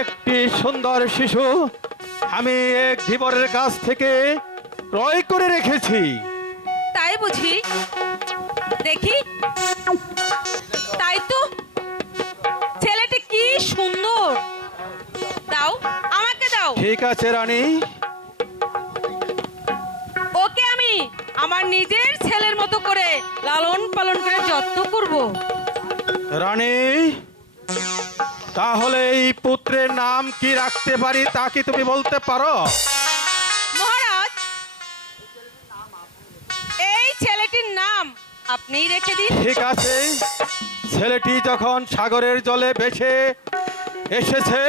একটি সুন্দর শিশু আমি এক ধীবরের কাছ থেকে ক্রয় করে রেখেছি। তাই বুঝি? দেখি। তাই তো, ছেলেটি কি সুন্দর। দাও, আমাকে দাও। ঠিক আছে রানী, ওকে আমি আমার নিজের ছেলের মতো করে লালন পালন করে যত্ন করব। রানী তাহলে এই পুত্রের নাম কি রাখতে পারি তা কি তুমি বলতে পারো? মহারাজ, এই ছেলেটির নাম আপনিই রেখে দিন। ঠিক আছে, ছেলেটি যখন সাগরের জলে ভেসে এসেছে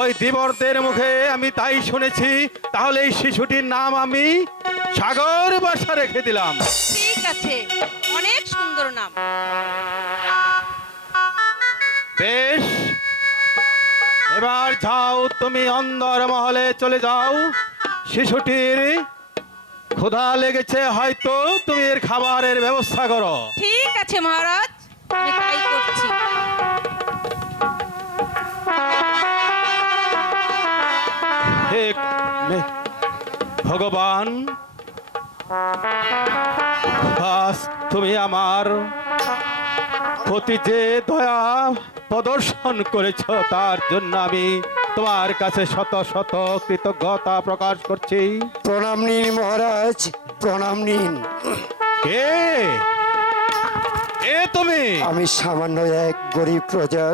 ওই ধীবরদের মুখে আমি তাই শুনেছি, তাহলে এই শিশুটির নাম আমি সাগর বাসা রেখে দিলাম। ঠিক আছে, অনেক সুন্দর নাম। বেশ, এবার যাও তুমি অন্দর মহলে চলে যাও। শিশুটির ক্ষুধা লেগেছে, হয়তো তুমি এর খাবারের ব্যবস্থা করো। ঠিক আছে মহারাজ, আমি তাই করছি। হে ভগবান, আজ তুমি আমার প্রতি যে দয়া প্রদর্শন করেছ তার জন্য আমি তোমার কাছে শত শত কৃতজ্ঞতা প্রকাশ করছি। প্রণাম নিন মহারাজ, প্রণাম নিন। কে এ তুমি? আমি সামান্য এক গরিব প্রজা।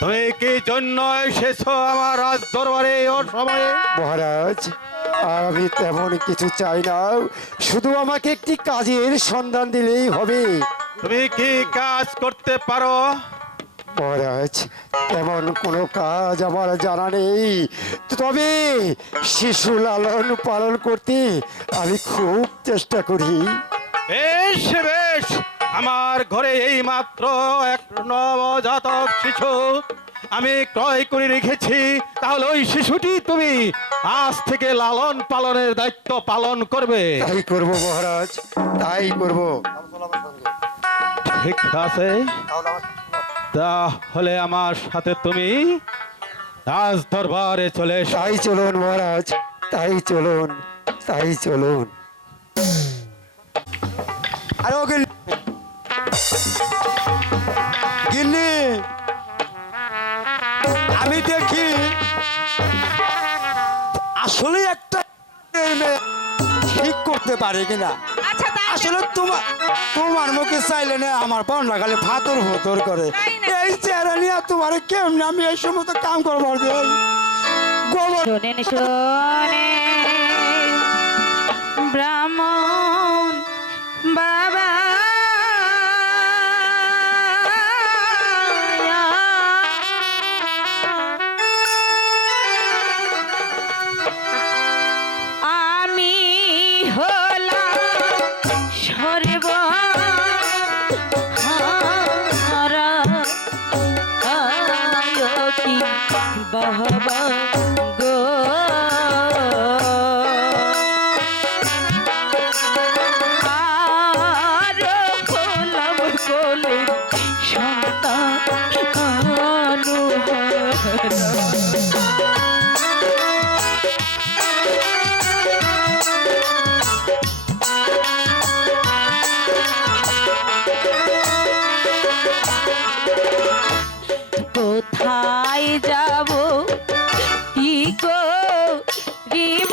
তুমি কি জন্য এসেছো আমার রাজ দরবারে ও সময়ে? মহারাজ, আমি তেমন কিছু চাই না, শুধু আমাকে একটি কাজের সন্ধান দিলেই হবে। তুমি কি কাজ করতে পারো? মহারাজ, তেমন কোনো কাজ আমার জানা নেই, তবে শিশু লালন পালন করতে আমি খুব চেষ্টা করি। বেশ বেশ, আমার ঘরে এই মাত্র এক নবজাতক শিশু আমি ক্রয় করে রেখেছি, তাহলে ওই শিশুটি তুমি আজ থেকে লালন পালনের দায়িত্ব পালন করবে। তাই করব মহারাজ, তাই করব। ঠিক আছে, তাহলে আমার সাথে তুমি রাজ দরবারে চলে এসো। তাই চলুন মহারাজ, তাই চলুন, তাই চলুন। আরে ও গিন্নি, আমি দেখি আসলে একটা মেয়ে ঠিক করতে পারে কিনা। আচ্ছা, তাই আসলে তোমার মুখে চাইলে না আমার পান লাগালে ফাতর ফতর করে। তাই না? এই চেহারা নিয়ে তোমার কেমন আমি এই সমস্ত কাম করবার গোবর। শোনেন শোনেন ব্রাহ্মণ বাবা, আমি হলাম সর্বহারা আয়তি বাবা গো, আর হলাম কোলে সন্তান অনুহারা। কোথায় যাব কি করিব,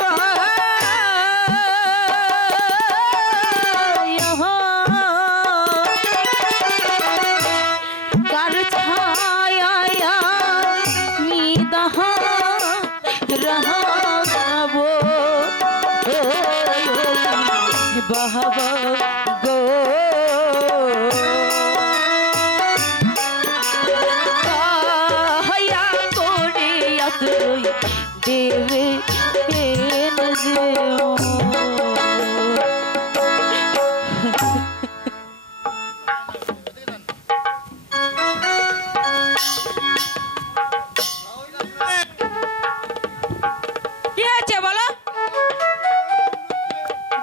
কার ছায়ায় আমি রহব বাবা গো, দেবে কি হয়েছে বলো?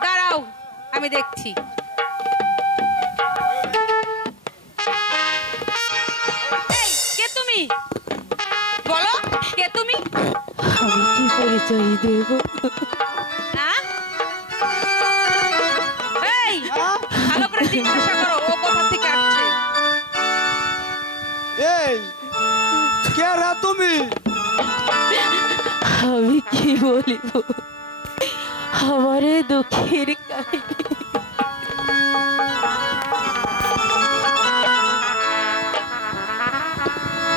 দাঁড়াও, আমি দেখছি। এই, কে তুমি? পরিচয় দেব। হ্যাঁ? এই, ভালো করে জিজ্ঞাসা করো ও কোথা থেকে আসছে। এই কেরা তুমি? আমি কি বলিব আমারে দুঃখের কাহিনী।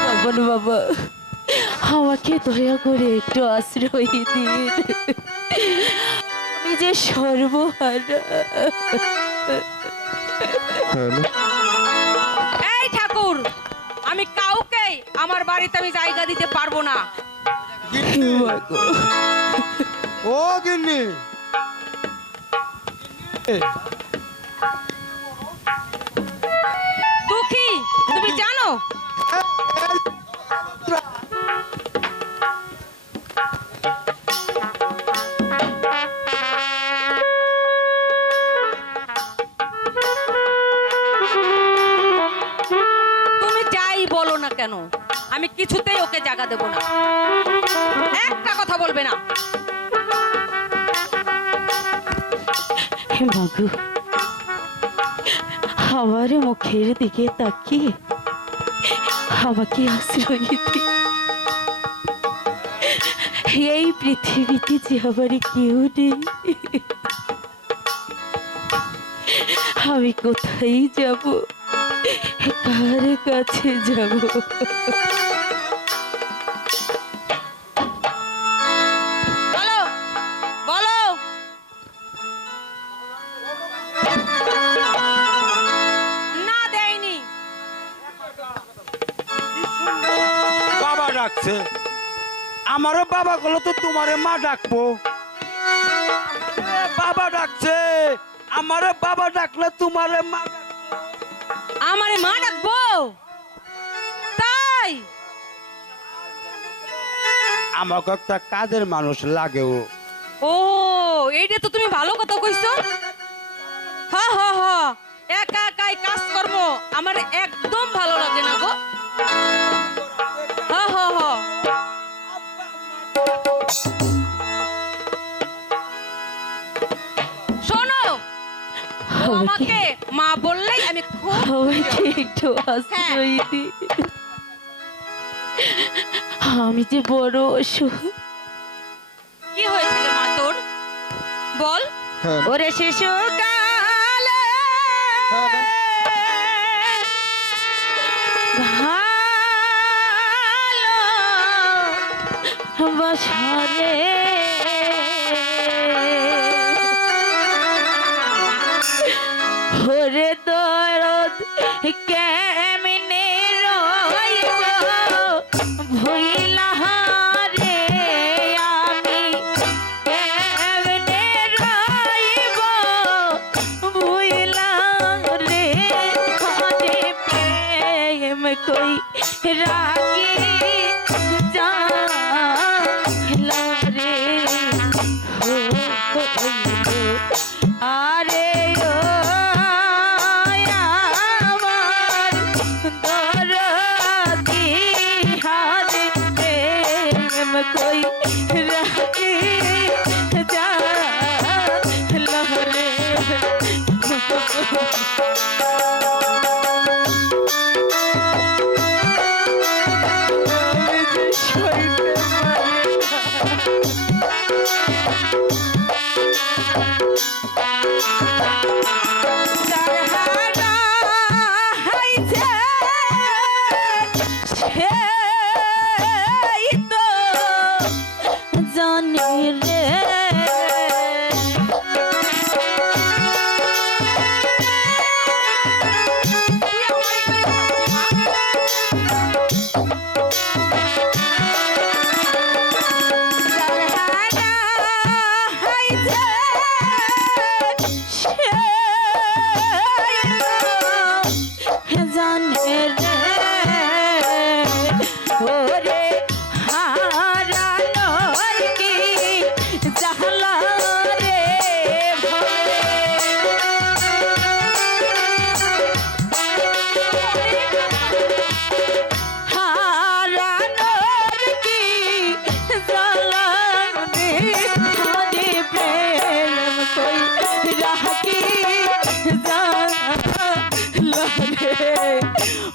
বাবন বাবা, আমাকে দয়া করে একটু আশ্রয় দিন। আমি যে সর্বহারা। এই ঠাকুর, আমি কাউকে আমার বাড়িতে আমি জায়গা দিতে পারবো না। গিন্নি, মাগো, ও গিন্নি, দুঃখী, তুমি জানো তুমি যাই বলো না কেন আমি কিছুতেই ওকে জায়গা দেব না। একটা কথা বলবে না। হে মাগো, আমার মুখের দিকে তাকিয়ে আমাকে আশ্রয় দিন। এই পৃথিবীতে যে আমার কেউ নেই, আমি কোথায় যাব, কার কাছে যাব? বলো বলো। না, দেয়নি। বাবা ডাকছে। আমারও বাবা গেল তো তোমারে মা ডাকবো। বাবা ডাকছে, আমারে বাবা ডাকলে তোমারে মা ডাকবো। আমারে মা ডাকবো? তাই আমাকে একটা কাজের মানুষ লাগে। ও, এইটা তো তুমি ভালো কথা কইছো। হ হ হ, একা একাই কাজ কর্ম আমার একদম ভালো লাগে না গো। হ হ হ, শোনো, ও আমাকে মা বললেই আমি খুব আমাকে একটু আশ্রয় দিন। আমি যে বড় অসুখ। কি হয়েছিল মা তোর, বল। ওরে শিশুকালে ভালো বাসরে ওরে দরদ কেমনে রইব ভুইলা রে আমি, কেমনে রইব ভুইলা রে খানে প্রেম কই রাগি জানলা রে আরে ও আমার দরদি হারে প্রেম কই রাখি জানলা রে। জানি রে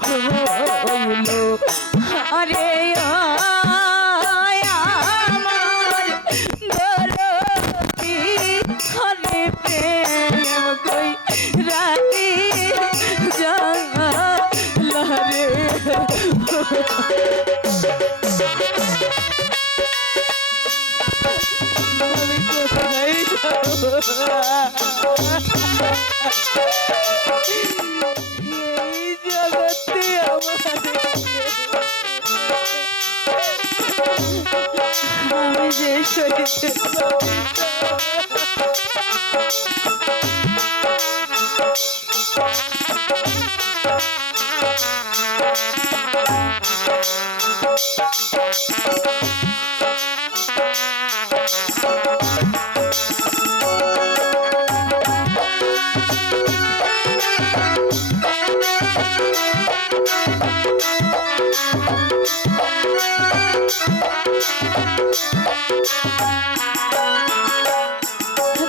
হইলো আরে আমার দরদি হরে প্রেম কই রাতি জালারে আমি কোথায় যাবো এই জগতে আমি যে সইতে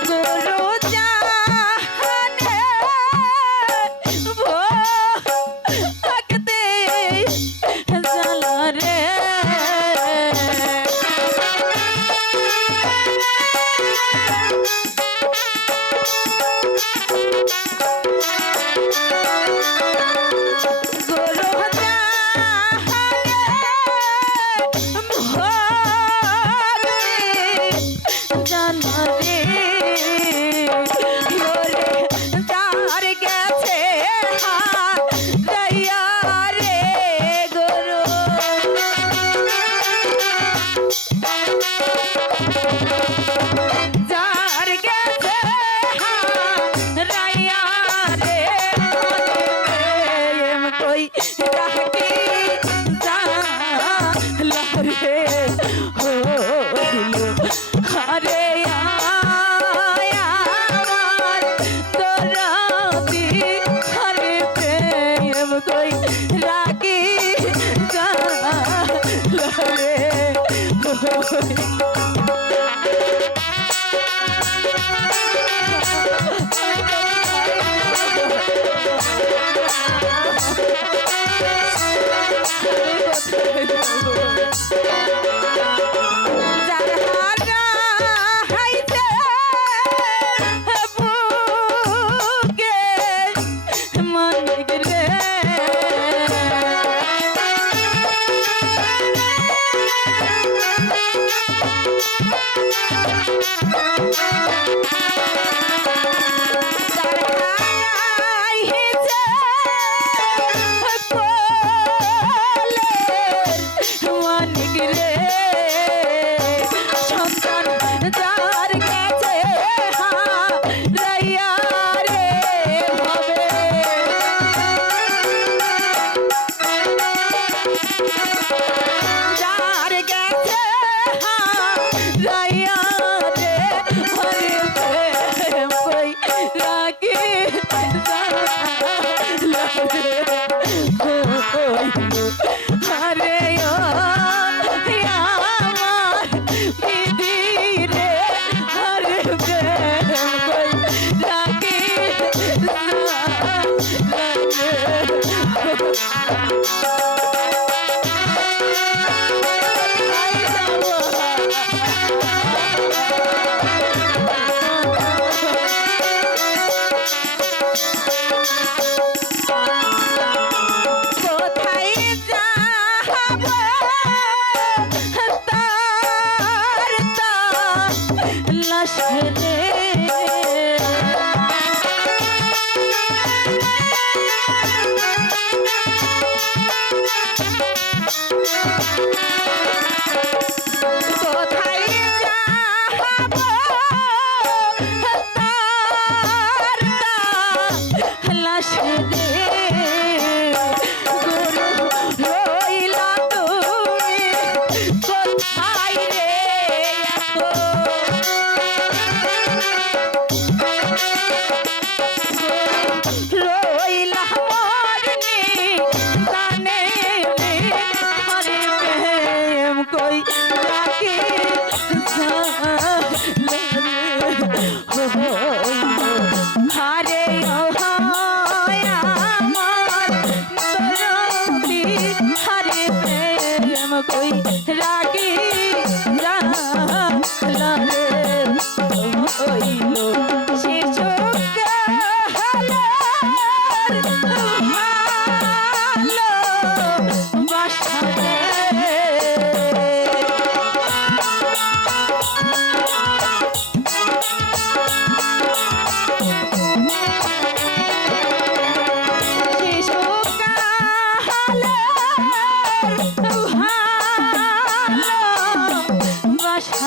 গরু জানে ভক্তে জালারে গরু জানারে তার গেছে হারাইয়া রে গরু যার গেছে হারাইয়া রে প্রেম কই রাখি জালারে হইলো আরে আমার দরদি হরে প্রেম কই রাখি জালারে যার হারা হাইছে বুকে মানিক রে যার হারাইছে মানিক রে সন্তান যার কাছে হারাইয়া রে হবে যার কাছে হারাইয়া রে হরে প্রেম কই রাখি জালারে আরে ও আমার দিদি রে হরে প্রেম কই রাখি কোথায় যাব তার লাশ রে কোথায় যাব তার লাশ রে গরু রইলা তুমি কোথায় রে রইলা মরনি জানে রে হরে প্রেম কই রাখি জালারে হারে ও আমার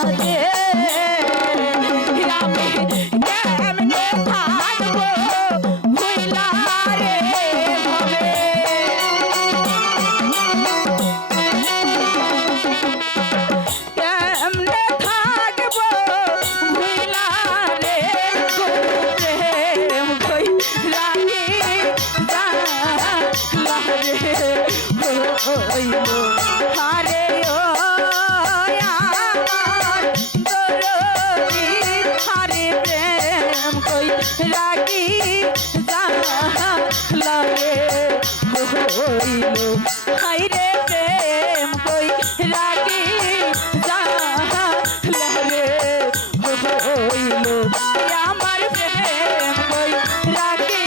রে আমি কেমনে থাকবো ভুইলা রে ভবে কেমনে থাকবো ভুইলা রে প্রেম কই রানী জানলা রে হইল হারে ও আমার দরদি হারে প্রেম কই রানী জানলা রে হইল হাইরে প্রেম কই রানী জানলা রে হইল আমার প্রেম কই রানী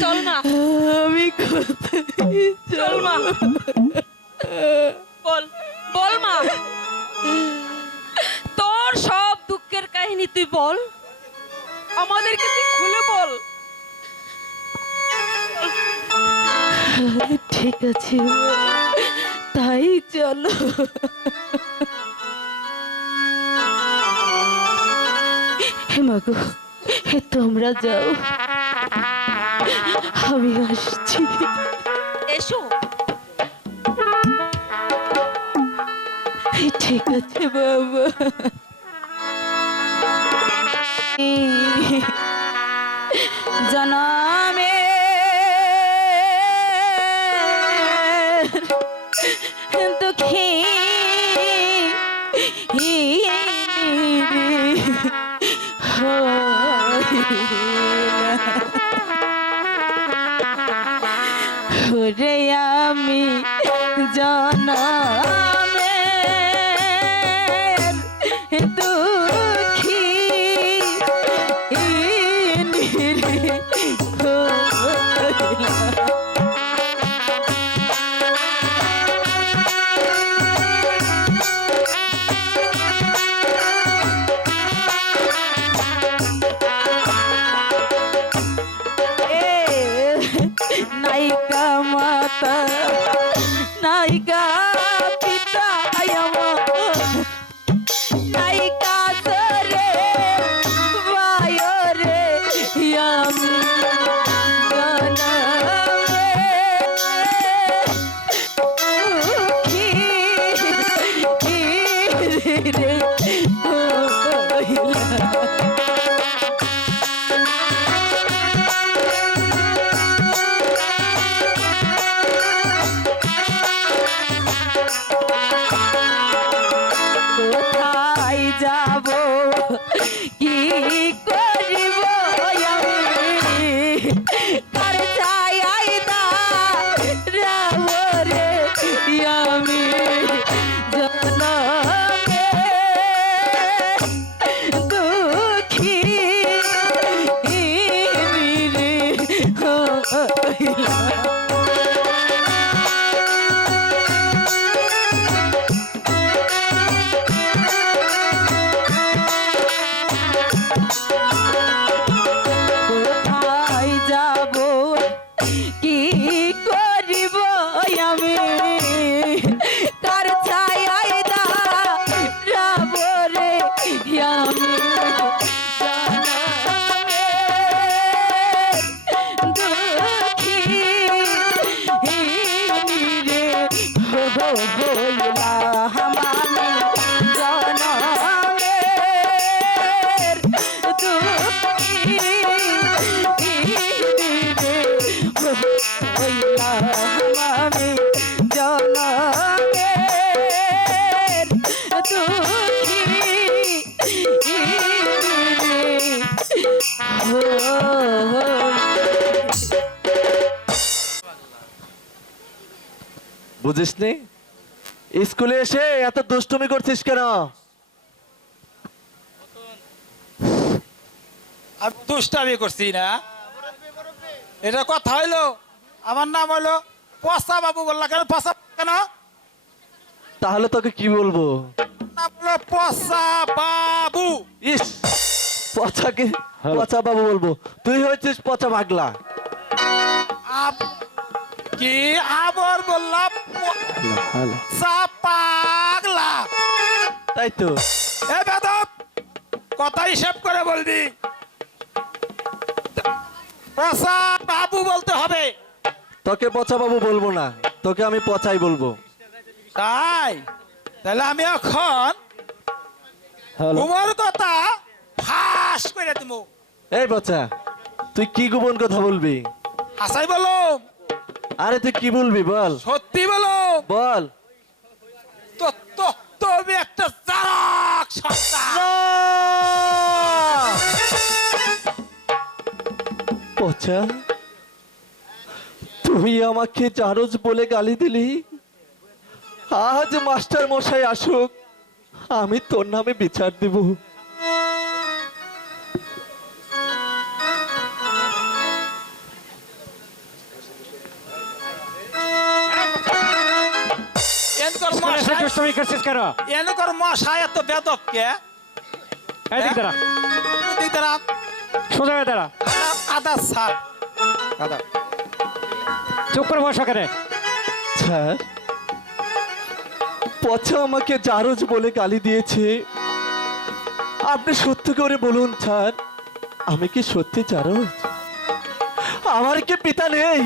চল মা, আমি কোথায় চল মা, বল বল মা, তোর সব দুঃখের কাহিনী তুই বল, আমাদেরকে তুই খুলে বল। ঠিক আছে তাই চলো হে মাগো হে তোমরা যাও আমি আসছি এসো। ঠিক আছে বাবা জনমে দুঃখী রে আমি জনমে দুঃখী নাইকা মাতা নাইকা পিতা নাইকা সরে বায়রে আমি কোথায় যাব কি করিব আমি কার ছায়ায় দাঁড়াবো রে আমি জনমে দুঃখী রে হইলা কোথায় যাব কি করিব আমি কার ছায়ায় দাঁড়াবো রে আমি দুঃখী রে হইলাম আমি জনমের দুঃখী হইলাম আমি জনমের দুঃখী বুঝিস নি স্কুলে এসে এত দুষ্টুমি করছিস কেন? আমি দুষ্টামি করছি না, এটা কথা হইলো। আমার নাম হইলো পচা বাবু, বললা কেন পচা কেন? তাহলে তোকে কি বলবো? নাম হলো পচা বাবু। ইস, পচাকে পচা বাবু বলবো, তুই হয়েছিস পচা পাগলা। কি আবার বললাম পচা পাগলা? তাই তো। এ বেদব, কথা হিসেব করে বলবি। পচা বাবু বলতে হবে। তোকে পচা বাবু বলবো না, তোকে আমি পচাই বলবো। তাই তাহলে আমি এখন তোমার কথা ফাঁস করে দিব। এই পচা, তুই কি গোপন কথা বলবি? আসাই বলো, আরে তুই কি বলবি বল, সত্যি বলো। বল। তো তো তুমি একটা চালাক সন্তান। পচা, তুই আমাকে জারজ বলে গালি দিলি। আজ মাস্টার মশাই আসুক, আমি তোর নামে বিচার দিব। এনকর মশাই, দুষ্টুমি করছিস কেন? এনকর মশাই এত বেদব কে? এদিক দাঁড়া, তুই তারা সোজা হয়ে দাঁড়া, আদা সার চুপ করে বসা কেন? স্যার, পচা আমাকে জারজ বলে গালি দিয়েছে। আপনি সত্যি করে বলুন স্যার, আমি কি সত্যি জারজ? আমার কি পিতা নেই?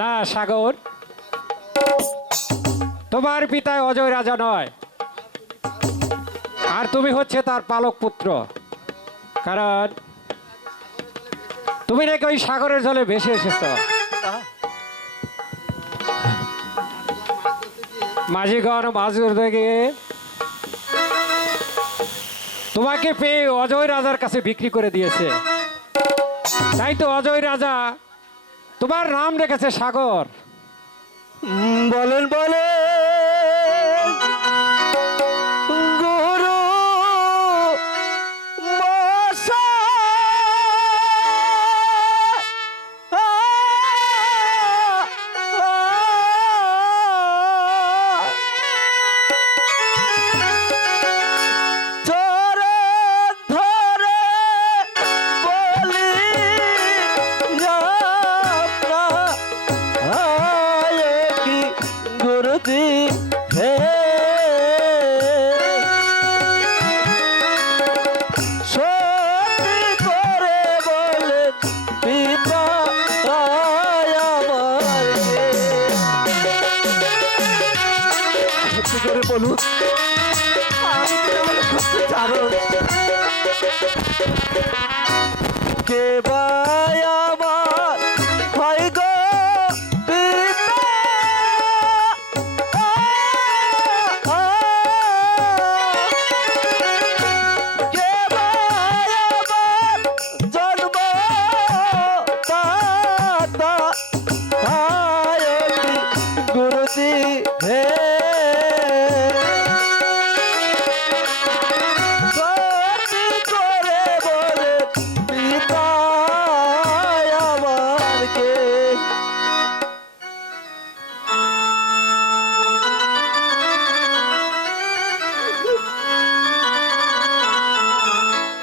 না সাগর, তোমার পিতা অজয় রাজা নয়, আর তুমি হচ্ছে তার পালক পুত্র। কারণ তুমি নাকি ওই সাগরের জলে ভেসে এসেছ। মাঝিগণ মাছ ধরতে গিয়ে তোমাকে পেয়ে অজয় রাজার কাছে বিক্রি করে দিয়েছে। তাই তো অজয় রাজা তোমার নাম রেখেছে সাগর। বলেন বলেন গুরু করে বলুন, আমি কি তাহলে সত্যি জারজ? কে ভাই আমার ভাই গো পিতা? কে ভাই আমার জন্ম দাতা? গুরুজি হে,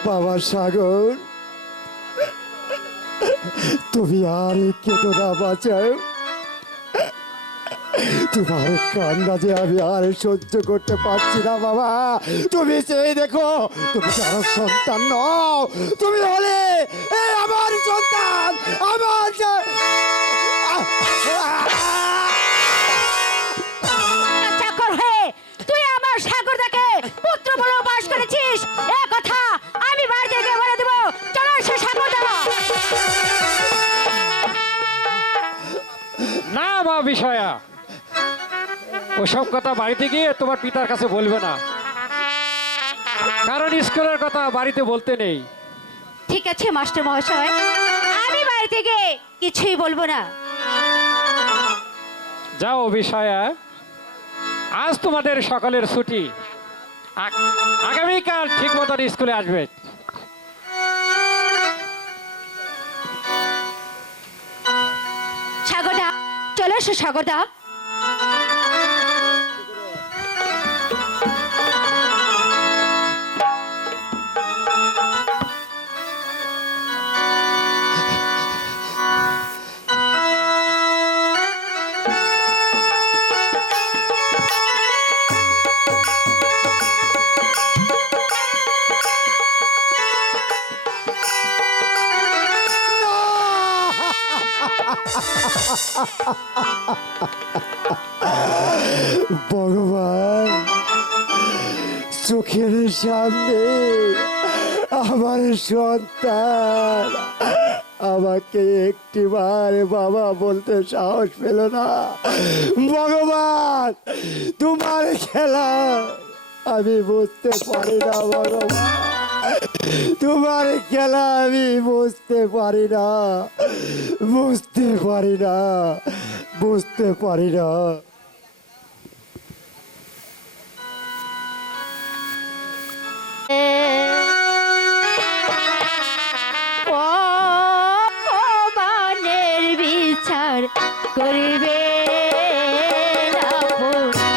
বাবা সাগর, তুমি আর কেঁদো না বাঁচাও। তোমার কান্না যে আমি আর সহ্য করতে পারছি না বাবা। তুমি সেই দেখো, তুমি কারো সন্তান নও, তুমি হলে আমার সন্তান। আমার চাকর হয়ে তুই আমার সাগরদাকে পুত্র বলে বাস করেছিস, এ কথা আমি বাড়িতে গিয়ে বলে দেবো। চলো সে সাগরদা। না মা বিষয়া, ওসব কথা বাড়িতে গিয়ে তোমার পিতার কাছে বলবে না, কারণ স্কুলের কথা বাড়িতে বলতে নেই। ঠিক আছে মাস্টার মহাশয়, আমি বাড়িতে গিয়ে কিছুই বলবো না। যাও বিষয়া, আজ তোমাদের সকলের ছুটি, আগামীকাল ঠিক মতন স্কুলে আসবে। সাগরদা, চলো এসো সাগরদা। ভগবান, চোখের সামনে আমার সন্তান আমাকে একটিবার বাবা বলতে সাহস পেল না। ভগবান, তোমার খেলা আমি বুঝতে পারি না। ভগবান, তোমার খেলা আমি বুঝতে পারি না, বুঝতে পারি না, বুঝতে পারি না। ভগবানের বিচার করিবে না পুরী।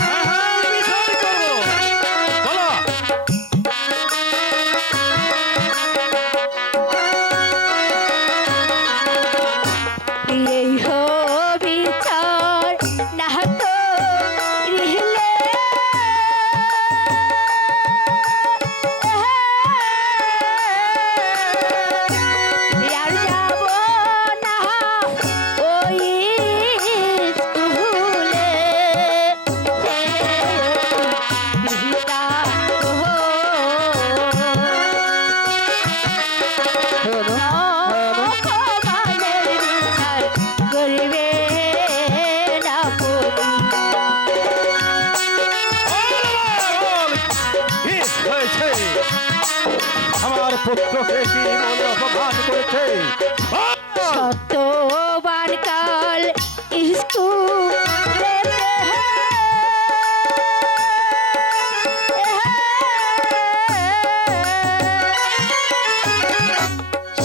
হ্যাঁ, বিচার করবো। বলো। এই হো বিচার না তো গৃহলে আর যাব না ওই স্কুলে বিহিতা ভগবানের বিচার করিবে না পুরী। বল, কি হয়েছে? আমার পুত্রকে কি বলে অপমান করেছে? বল! সত্যবান কাল স্কুলে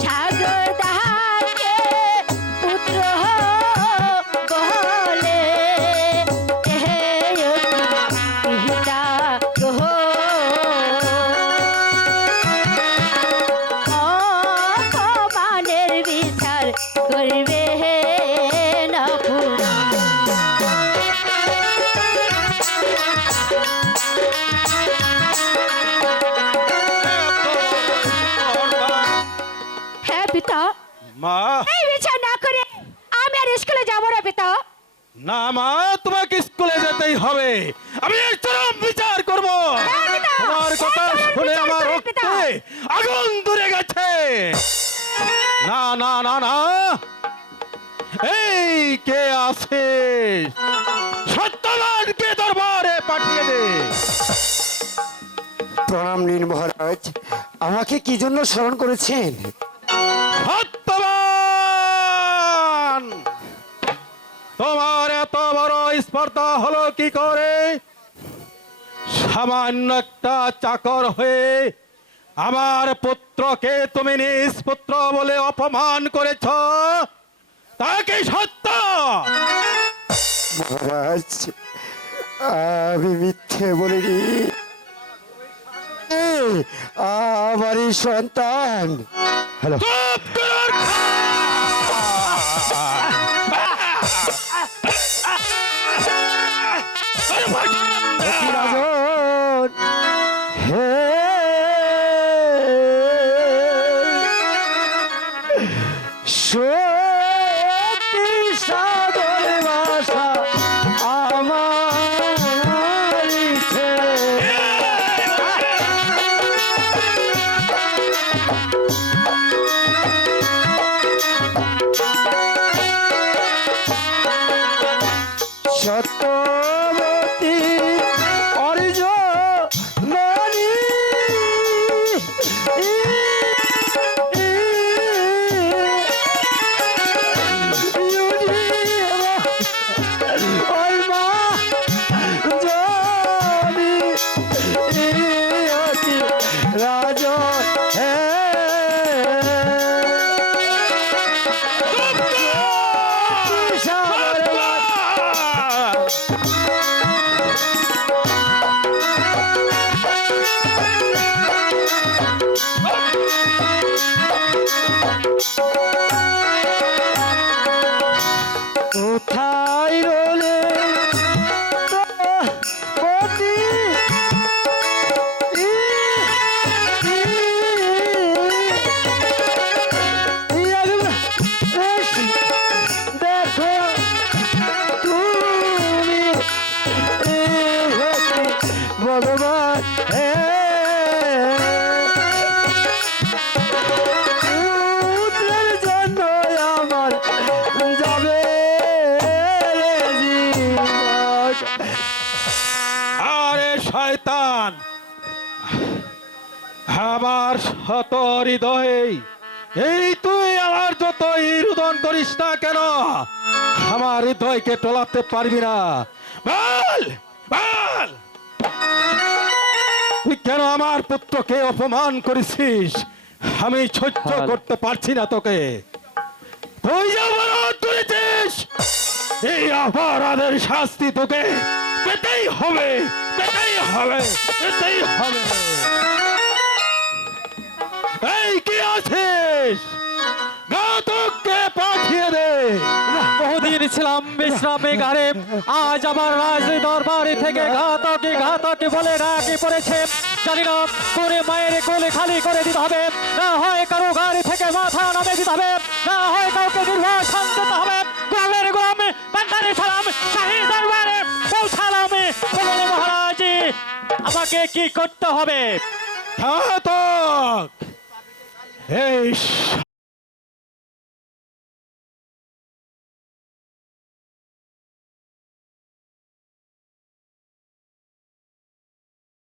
সাগর দাহাকে পুত্র বলে পিতা অপমানের বিচার করবে না পুরী। হ্যাঁ পিতা, মা, এই বিচার না করে আমি আর স্কুলে যাবো না পিতা। না মা, তোমাকে স্কুলে যেতেই হবে। আমি এর চরম বিচার করব। হ্যাঁ, পিতা। তোমার কথা এই চরম শুনে বিচার আমার করবে, পিতা। রক্তে আগুন ধরে গেছে। না না না না, এই কে আছে? সত্যবানকে দরবারে পাঠিয়ে দে। প্রণাম নিন মহারাজ, আমাকে কি জন্য স্মরণ করেছেন? সত্যবান, তোমার এত বড় স্পর্ধা হলো কি করে? সামান্য একটা চাকর হয়ে আমার পুত্রকে তুমি নিজ পুত্র বলে অপমান করেছ, তাকে সত্য? মহারাজ, আমি মিথ্যে বলিনি। আমারই সন্তান। হ্যালো, চুপ কর! রাজন, হে সত্যি সাগর ভাষা আমার সত্যবতী অর্জ নারী রাজ কোথায় রোলে পতি ওই মা আমার শত হৃদয়ে এই তুই আমার যতই রুদন করিস না কেন আমার হৃদয়কে টলাতে পারবি না। বল বল, তুই কেন আমার পুত্রকে অপমান করেছিস? আমি সহ্য করতে পারছি না তোকে। তুই যে অপরাধ করেছিস, এই অপরাধের শাস্তি তোকে পেতেই হবে, পেতেই হবে, পেতেই হবে। এই কি আছিস? ঘাতককে পাঠিয়ে দে। বহুদিন ছিলাম বিশ্রামে গারে, আজ আমার রাজ দরবারে থেকে ঘাতকে ঘাতকে বলে ডাকে পড়েছে। জানি না করে মায়ের কোলে খালি করে দিতে হবে, না হয় কারো গাড়ি থেকে মাথা নামে দিতে হবে, না হয় কাউকে নির্বাসন দিতে হবে। গোলামের গোলামে বান্দারে সালাম, শাহী দরবারে পৌঁছালামে। বলুন মহারাজ, আমাকে কি করতে হবে? ঘাতক, এই